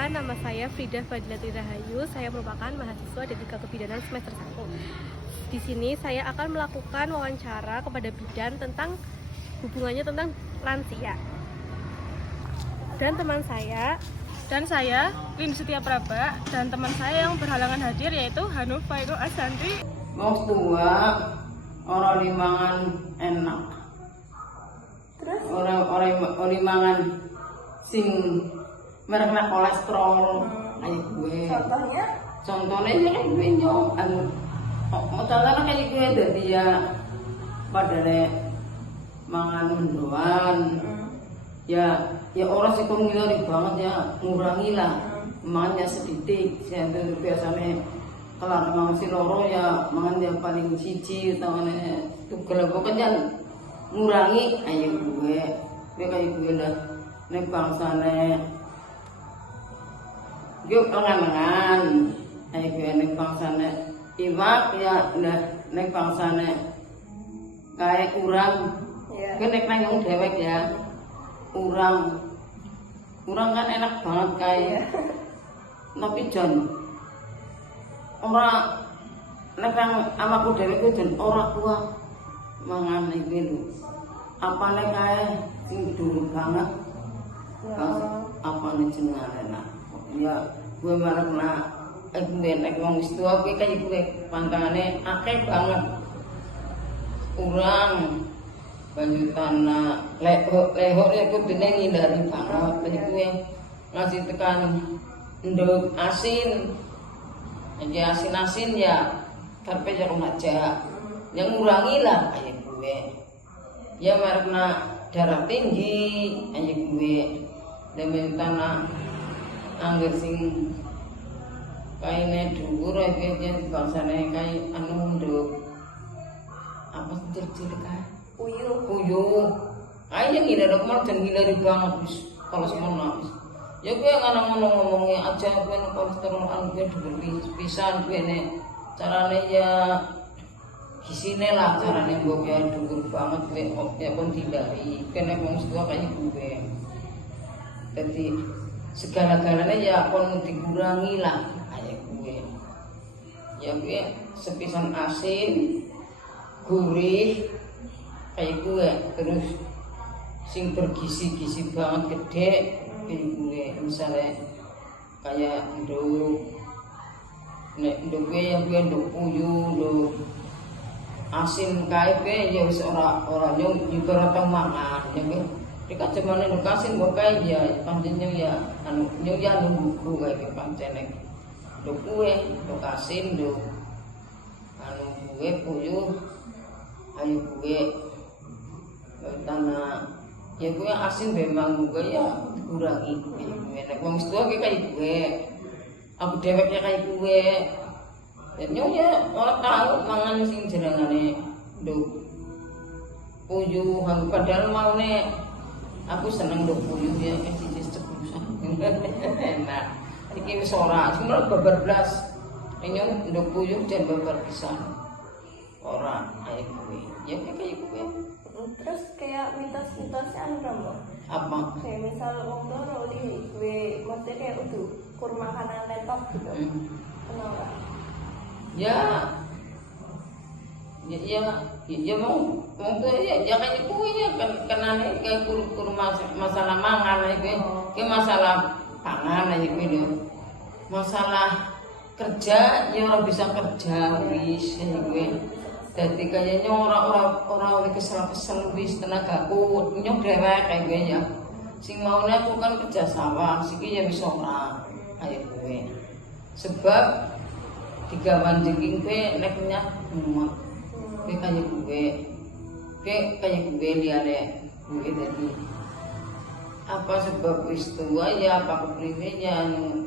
Perkenalkan, nama saya Frida Fadilati Rahayu. Saya merupakan mahasiswa D3 Kebidanan semester 1. Di sini saya akan melakukan wawancara kepada bidan tentang hubungannya tentang lansia. Dan teman saya, Lin Setia Praba, dan teman saya yang berhalangan hadir yaitu Hanuf Fairul Asantri. Wong tua orang limangan enak. Terus orang limangan sing merekna kolesterol. Ayo gue. Contohnya ya kayak gue nyok. Contohnya kayak gue jadi ya pada mangan mendoan. Ya orang sih ngilari banget ya, ngurangi lah. Mangannya sedikit. Saya tuh biasanya kalau mangan si loro ya mangan yang paling siji utamanya tuh kalau pokoknya ngurangi ayo gue kayak gue lah nek bangsane gue mangan ayo gue nek bangsane iwak ya nek bangsane kayak urang gue nek nanggung dewek ya urang kan enak banget kayak tapi jan orang nek nang amaku dhewe ku jan ora kuat mangan iki lho. Apane kae sing dulu banget. Apane jenenge nak. Ya gue marekna nek wong wis tuwa kuwi kaya gue pantangane akeh banget. Urang banyu tanah lehok iku dene ngindari banget. Kaya gue ngasih tekan nduk asin. Jadi asin-asin ya karpe jarum aja yang ngurangi lah kayak gue ya karena darah tinggi kayak gue dan tanah anggur sing kainnya dhuwur aja bangsane kayak anu nduk apa cilik kae uyuh aja ngilari mal dan ngilari banget wis kalau semono wis ya gue ngomongnya aja gue kolesterol gue pisan gue nih caranya ya gisine lah caranya gue ya dhuwur banget gue ya pun dihindari kena wong tua kayak gue jadi segala-galanya ya pun dikurangi lah kayak gue ya gue sepisan asin gurih kayak gue terus sing bergizi-gizi banget gede kayak gue misalnya kayak nduk gue yang gue nduk puyuh nduk asin kae ya wis ora juga ora mangan ya gue dika cemane nduk asin kok kae ya pancen ya anu ya nunggu kae pancen nduk gue nduk asin nduk anu gue puyuh ayo gue tanah ya gue asin memang gue ya kurangi nek wong tua kayak gue aku deweknya kayak gue dan ya orang tahu mangan sing jenengane nduk puyuh padahal mau nek aku seneng nduk puyuh ya siji cepusan enak iki wis ora cuma babar blas nyong nduk puyuh dan babar pisan ora kayak gue ya kayak gue. Terus kayak mitos-mitosnya anu dong apa? Kayak misal wong loro ini gue maksudnya kayak udah kurma kanan letok gitu kenapa? Ya mau tuh ya kayak gue ya kenane kayak kurma masalah mangan kayak masalah pangan aja gue masalah kerja ya orang bisa kerja wis gue jadi kayaknya orang kesel wis tenagaku nyok dewek kayak gue ya sing maunya aku kan kerja sawah siki ya bisa ora kayak gue sebab digawan jengking gue neknya mumet gue kayak gue liane gue jadi apa sebab wis tua ya apa kepribadinya anu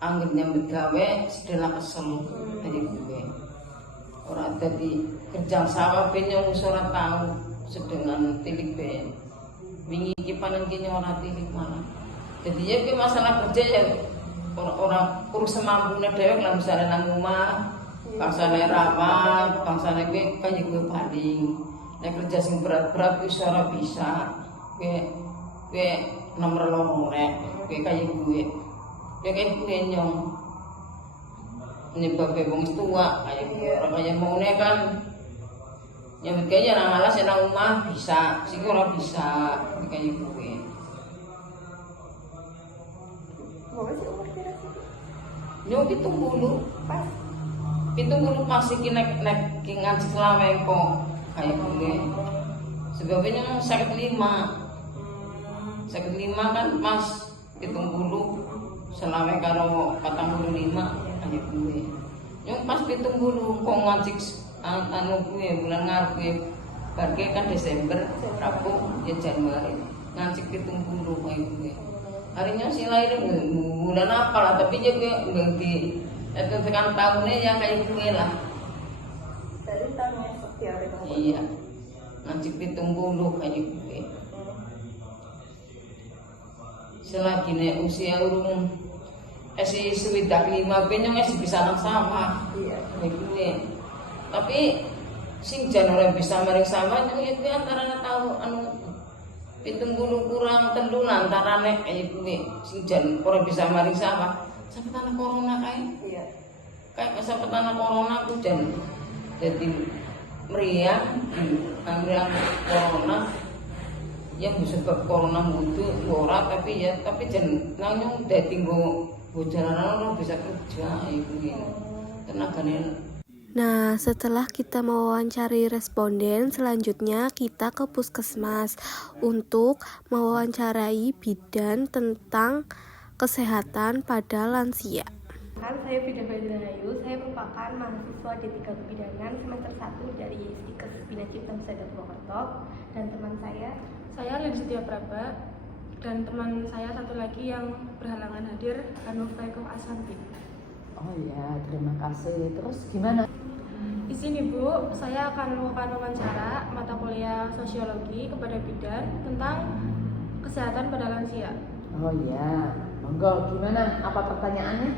anggapnya begawe setelah kesel kayak gue orang tadi kerja sawah penyong ora tahu sedengan tilik be wingi iki panen ki ora tilik mana jadi ya ke masalah kerja ya orang urus semampune dhewe lah misalnya nang omah bangsane rawat bangsane gue kayak gue paling nek kerja sing berat-berat wis ora bisa gue nomor loro nek kayak gue ya kayak gue nyong nyebabnya wong tua kayak orang kaya mau kan nyebut kaya nang alas ya nang rumah bisa sih ora bisa kayak gue Berapa sih umur kira-kira? nyong itu bulu Pas. itu bulu masih nek ngaji selama kok kayak gue sebabnya sakit lima kan pas hitung bulu selama kalau 45 kayak gue yang pas hitung bulu kok ngajik anu gue bulan ngarep gue barke kan Desember Rabu ya Januari ngajik hitung bulu kayak gue harinya si lahir bulan apa lah tapi dia gue ganti itu tekan tahunnya ya kayak gue lah Dari tahunnya setiap itu. iya ngajik hitung bulu kayak gue selagi nek usia urung si sewidak 5 penyong masih bisa nang sama Iya. gue tapi sing jan ora bisa maring sama nyong itu antara tahu anu 70 kurang telu antara nek gue sing jan ora bisa maring sama sampai tanah corona kae Iya. kayak sampai tanah corona ku jan jadi meriang corona yang disebab corona mutu ora tapi jan nang dadi nggo jalanan ora bisa kerja iku tenagane. Nah, setelah kita mewawancari responden, selanjutnya kita ke puskesmas untuk mewawancarai bidan tentang kesehatan pada lansia. Saya Frida Rahayu, saya merupakan mahasiswa D3 Kebidanan semester 1 dari Stikes Bina Cipta Pusaka Purwokerto, dan teman saya Lin Setia Praba, dan teman saya satu lagi yang berhalangan hadir, Hanufah Asanti. Oh ya, terima kasih. Terus gimana? Di sini Bu, saya akan melakukan wawancara mata kuliah sosiologi kepada bidan tentang kesehatan pada lansia. Oh ya, monggo. Gimana? Apa pertanyaannya?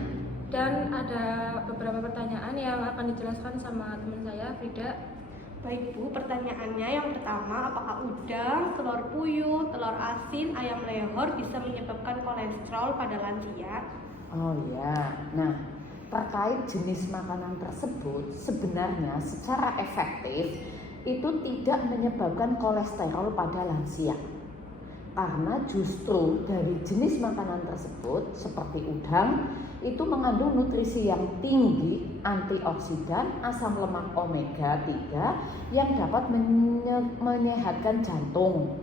Dan ada beberapa pertanyaan yang akan dijelaskan sama teman saya, Frida. Baik Bu, pertanyaannya yang pertama, apakah udang, telur puyuh, telur asin, ayam lehor bisa menyebabkan kolesterol pada lansia? Oh ya, nah terkait jenis makanan tersebut sebenarnya secara efektif itu tidak menyebabkan kolesterol pada lansia. Karena justru dari jenis makanan tersebut seperti udang itu mengandung nutrisi yang tinggi, antioksidan, asam lemak omega 3 yang dapat menyehatkan jantung.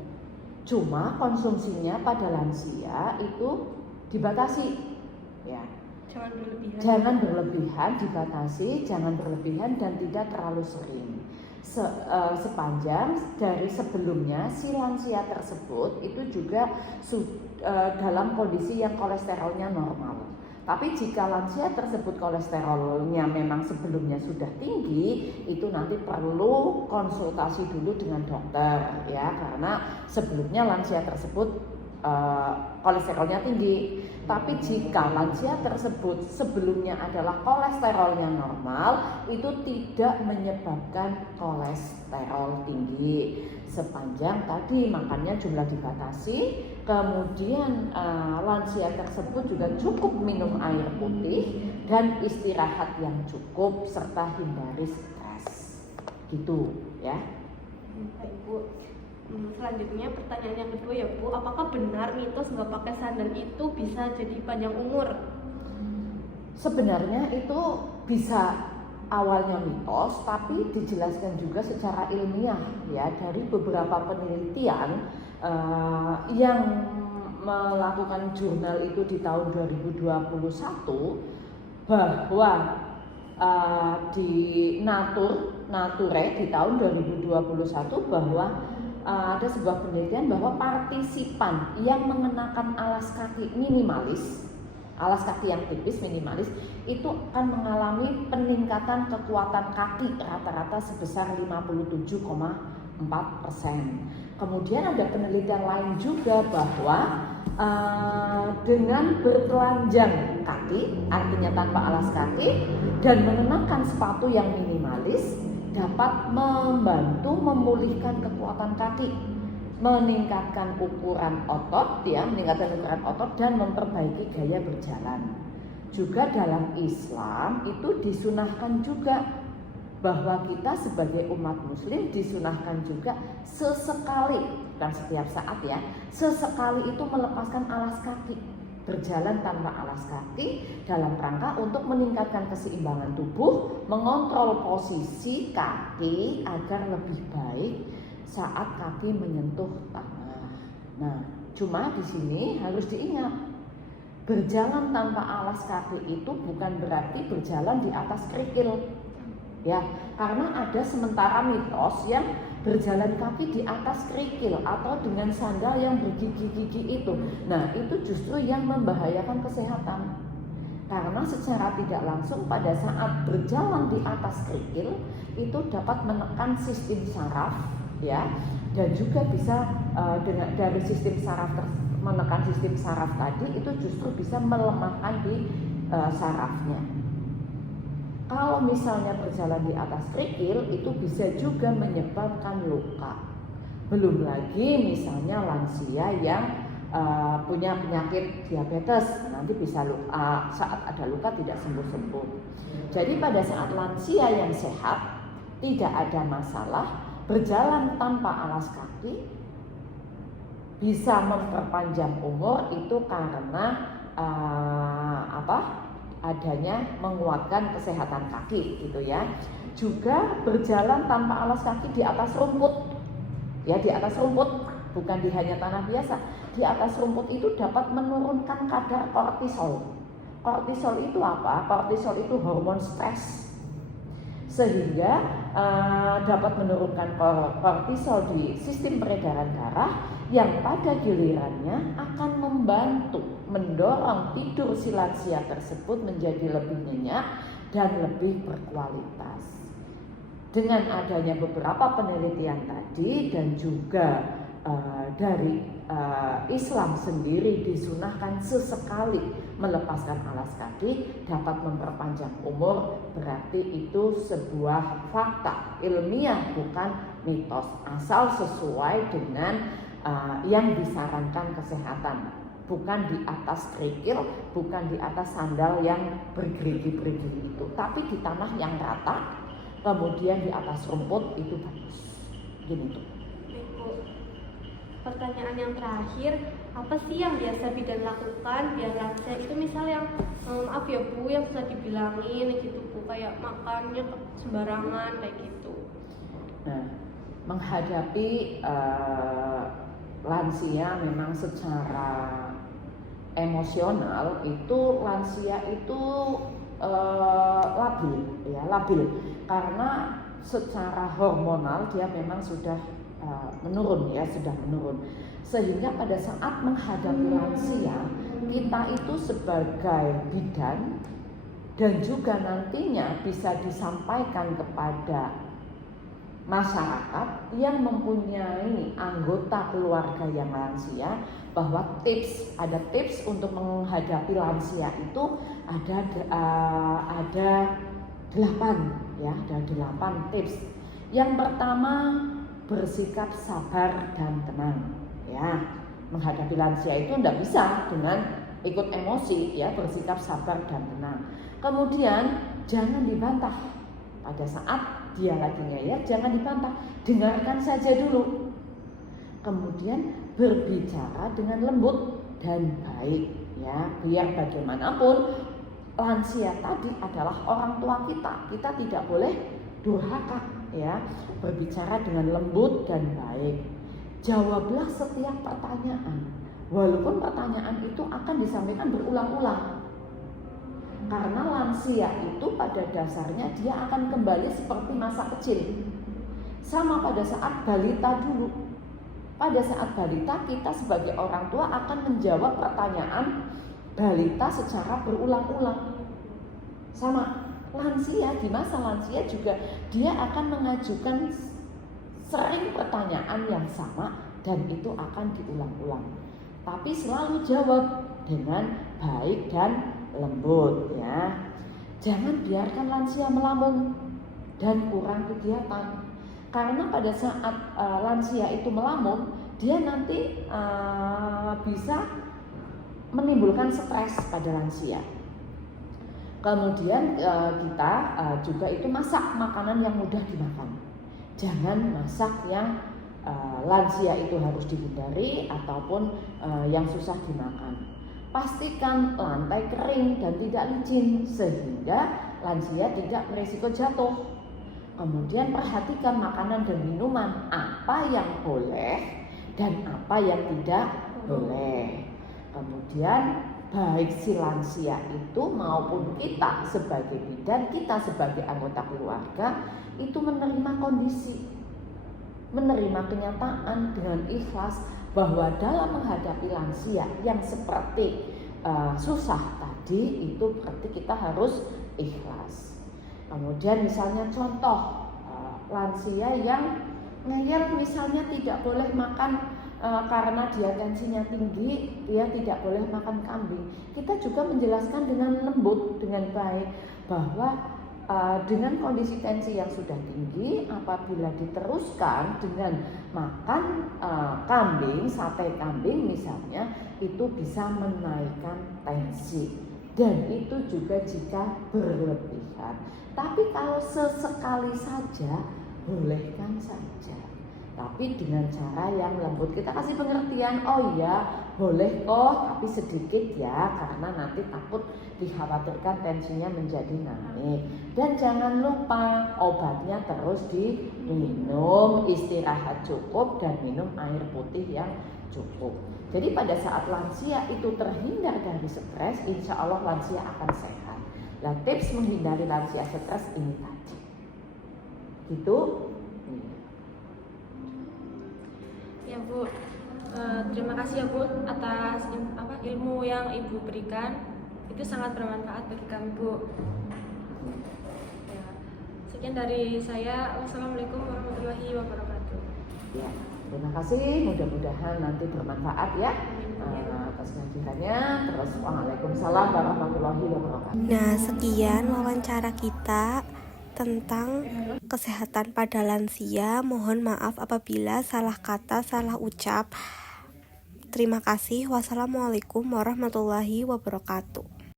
Cuma konsumsinya pada lansia itu dibatasi, ya. Jangan berlebihan, dibatasi, jangan berlebihan dan tidak terlalu sering. Sepanjang dari sebelumnya si lansia tersebut itu juga dalam kondisi yang kolesterolnya normal. Tapi jika lansia tersebut kolesterolnya memang sebelumnya sudah tinggi, itu nanti perlu konsultasi dulu dengan dokter ya, karena sebelumnya lansia tersebut kolesterolnya tinggi. Tapi jika lansia tersebut sebelumnya adalah kolesterolnya normal, itu tidak menyebabkan kolesterol tinggi. Sepanjang tadi makannya jumlah dibatasi, kemudian lansia tersebut juga cukup minum air putih dan istirahat yang cukup serta hindari stres. Gitu ya. Baik Bu. Selanjutnya pertanyaan yang kedua ya Bu, apakah benar mitos nggak pakai sandal itu bisa jadi panjang umur? Sebenarnya itu bisa awalnya mitos, tapi dijelaskan juga secara ilmiah ya dari beberapa penelitian yang melakukan jurnal itu di tahun 2021 bahwa di Nature di tahun 2021 bahwa ada sebuah penelitian bahwa partisipan yang mengenakan alas kaki minimalis, alas kaki yang tipis minimalis, itu akan mengalami peningkatan kekuatan kaki rata-rata sebesar 57,4%. Kemudian ada penelitian lain juga bahwa dengan bertelanjang kaki, artinya tanpa alas kaki, dan mengenakan sepatu yang minimalis dapat membantu memulihkan kekuatan kaki meningkatkan ukuran otot ya, meningkatkan ukuran otot dan memperbaiki gaya berjalan. Juga dalam Islam itu disunahkan juga bahwa kita sebagai umat muslim disunahkan juga sesekali, dan setiap saat ya, sesekali itu melepaskan alas kaki, berjalan tanpa alas kaki dalam rangka untuk meningkatkan keseimbangan tubuh, mengontrol posisi kaki agar lebih baik saat kaki menyentuh tanah. Nah, cuma di sini harus diingat, berjalan tanpa alas kaki itu bukan berarti berjalan di atas kerikil. Ya, karena ada sementara mitos yang berjalan kaki di atas kerikil atau dengan sandal yang bergigi-gigi itu. Nah, itu justru yang membahayakan kesehatan. Karena secara tidak langsung pada saat berjalan di atas kerikil itu dapat menekan sistem saraf ya, dan juga bisa dari sistem saraf menekan sistem saraf tadi itu justru bisa melemahkan di sarafnya. Kalau misalnya berjalan di atas kerikil itu bisa juga menyebabkan luka. Belum lagi misalnya lansia yang punya penyakit diabetes, nanti bisa luka, saat ada luka tidak sembuh-sembuh. Jadi pada saat lansia yang sehat tidak ada masalah, berjalan tanpa alas kaki bisa memperpanjang umur itu karena adanya menguatkan kesehatan kaki gitu ya. Juga berjalan tanpa alas kaki di atas rumput. Ya, di atas rumput, bukan di hanya tanah biasa. Di atas rumput itu dapat menurunkan kadar kortisol. Kortisol itu apa? Kortisol itu hormon stres. Sehingga dapat menurunkan kortisol di sistem peredaran darah yang pada gilirannya akan membantu mendorong tidur si lansia tersebut menjadi lebih nyenyak dan lebih berkualitas. Dengan adanya beberapa penelitian tadi dan juga dari Islam sendiri disunahkan sesekali melepaskan alas kaki dapat memperpanjang umur, berarti itu sebuah fakta ilmiah bukan mitos, asal sesuai dengan yang disarankan kesehatan, bukan di atas kerikil, bukan di atas sandal yang bergerigi-gerigi itu, tapi di tanah yang rata, kemudian di atas rumput itu bagus. Gini tuh. Pertanyaan yang terakhir, apa sih yang biasa bidan lakukan biar lansia itu misal yang maaf ya Bu, yang susah dibilangin gitu Bu, kayak makannya sembarangan kayak gitu. Nah, menghadapi lansia memang secara emosional itu lansia itu labil karena secara hormonal dia memang sudah menurun, sehingga pada saat menghadapi lansia kita itu sebagai bidan dan juga nantinya bisa disampaikan kepada masyarakat yang mempunyai anggota keluarga yang lansia bahwa ada tips untuk menghadapi lansia itu ada 8 tips. Yang pertama, bersikap sabar dan tenang ya. Menghadapi lansia itu tidak bisa dengan ikut emosi ya, bersikap sabar dan tenang. Kemudian jangan dibantah pada saat dia lagi ngeyel, jangan dibantah, dengarkan saja dulu. Kemudian berbicara dengan lembut dan baik ya, biar bagaimanapun lansia tadi adalah orang tua kita tidak boleh durhaka ya, berbicara dengan lembut dan baik. Jawablah setiap pertanyaan, walaupun pertanyaan itu akan disampaikan berulang-ulang. Karena lansia itu pada dasarnya dia akan kembali seperti masa kecil. Sama pada saat balita dulu. Pada saat balita kita sebagai orang tua akan menjawab pertanyaan balita secara berulang-ulang. Sama lansia, di masa lansia juga dia akan mengajukan sering pertanyaan yang sama dan itu akan diulang-ulang. Tapi selalu jawab dengan baik dan lembut ya. Jangan biarkan lansia melamun dan kurang kegiatan. Karena pada saat lansia itu melamun, dia nanti bisa menimbulkan stres pada lansia. Kemudian kita juga itu masak makanan yang mudah dimakan. Jangan masak yang lansia itu harus dihindari ataupun yang susah dimakan. Pastikan lantai kering dan tidak licin sehingga lansia tidak beresiko jatuh. Kemudian perhatikan makanan dan minuman, apa yang boleh dan apa yang tidak boleh. Kemudian baik si lansia itu maupun kita sebagai bidan, kita sebagai anggota keluarga itu menerima kondisi, menerima kenyataan dengan ikhlas bahwa dalam menghadapi lansia yang seperti susah tadi itu berarti kita harus ikhlas. Kemudian misalnya contoh lansia yang ngeyel misalnya tidak boleh makan karena dia tensinya tinggi, dia tidak boleh makan kambing. Kita juga menjelaskan dengan lembut, dengan baik bahwa dengan kondisi tensi yang sudah tinggi, apabila diteruskan dengan makan kambing, sate kambing misalnya, itu bisa menaikkan tensi. Dan itu juga jika berlebihan. Tapi kalau sesekali saja, bolehkan saja. Tapi dengan cara yang lembut, kita kasih pengertian, oh iya boleh kok tapi sedikit ya, karena nanti takut dikhawatirkan tensinya menjadi naik. Dan jangan lupa obatnya terus diminum, istirahat cukup dan minum air putih yang cukup. Jadi pada saat lansia itu terhindar dari stres, insya Allah lansia akan sehat. Nah, tips menghindari lansia stres ini tadi gitu. Ya Bu, terima kasih ya Bu atas ilmu yang Ibu berikan, itu sangat bermanfaat bagi kami Bu. Ya, sekian dari saya. Wassalamualaikum warahmatullahi wabarakatuh. Ya, terima kasih. Mudah-mudahan nanti bermanfaat ya atas kajiannya. Terus waalaikumsalam warahmatullahi wabarakatuh. Nah, sekian wawancara kita tentang kesehatan pada lansia. Mohon maaf apabila salah kata, salah ucap. Terima kasih. Wassalamualaikum warahmatullahi wabarakatuh.